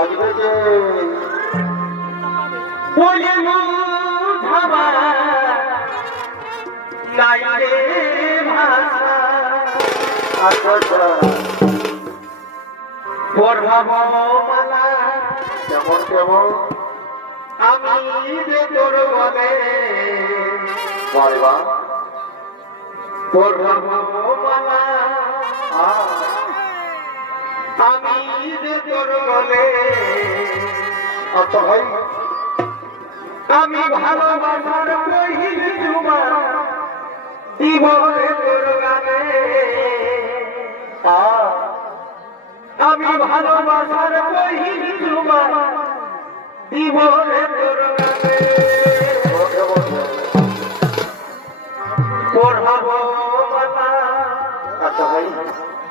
লাগবে যে আচ্ছা আচ্ছা কেমন কেমন আমি যে তোর বলে বারে বা তোর মালা আমি যে তোর বলে ভাই আমি ভালোবাসার কহিল জুমা দিব। রে তোর গানে আমি ভালোবাসার কহিল জুমা দিব। রে তোর গানে পড়াবো আচ্ছা ভাই